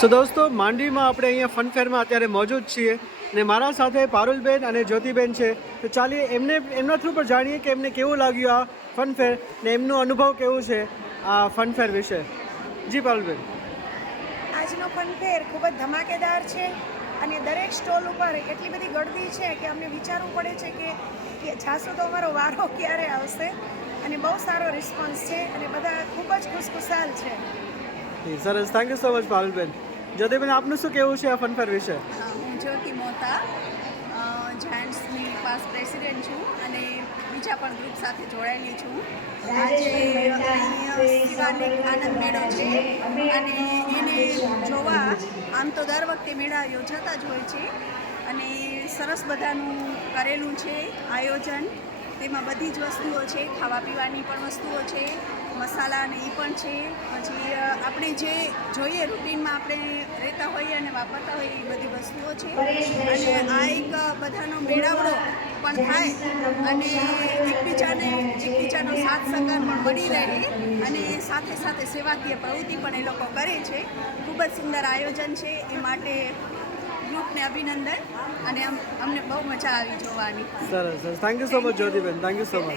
સો દોસ્તો, માંડવીમાં આપણે અહીંયા ફનફેરમાં અત્યારે મોજૂદ છીએ ને મારા સાથે પારુલબેન અને જ્યોતિબેન છે. તો ચાલીએ એમના થ્રુ પર જાણીએ કે એમને કેવું લાગ્યું આ ફનફેર ને એમનો અનુભવ કેવું છે આ ફનફેર વિશે. જી પારુલબેન. આજનો ફનફેર ખૂબ જ ધમાકેદાર છે અને દરેક સ્ટોલ ઉપર એટલી બધી ગળદી છે કે અમને વિચારવું પડે છે કે જાશું તો અમારો વારો ક્યારે આવશે. અને બહુ સારો રિસ્પોન્સ છે અને બધા ખૂબ જ ખુશખુશાલ છે. સરસ, thank you so much Parulben. Jyotiben, આપનું શું કહેવું છે આ ફનફેર વિશે? હું જ્યોતિ મોતા જાયન્ટ્સની પાસ પ્રેસિડેન્ટ છું અને બીજા પણ ગ્રુપ સાથે જોડાયેલી છું. આજે અહીંયા શિવાલિક આનંદ મેળો છે અને એને જોવા આમ તો દર વખતે મેળા યોજાતા જ હોય છે અને સરસ બધાનું કરેલું છે આયોજન. તેમાં બધી જ વસ્તુઓ છે, ખાવા પીવાની પણ વસ્તુઓ છે, મસાલા અને એ પણ છે. પછી આપણે જે જોઈએ રૂટીનમાં આપણે રહેતા હોઈએ અને વાપરતા હોઈએ એ બધી વસ્તુઓ છે અને આ એક બધાનો મેળાવડો પણ થાય અને એકબીજાનો સાથ સહકાર પણ મળી રહે અને સાથે સાથે સેવાકીય પ્રવૃત્તિ પણ એ લોકો કરે છે. ખૂબ જ સુંદર આયોજન છે. એ માટે ગ્રુપને અભિનંદન અને અમને બહુ મજા આવી જોવાની. સરસ, thank you so much Jyotiben, thank you so much.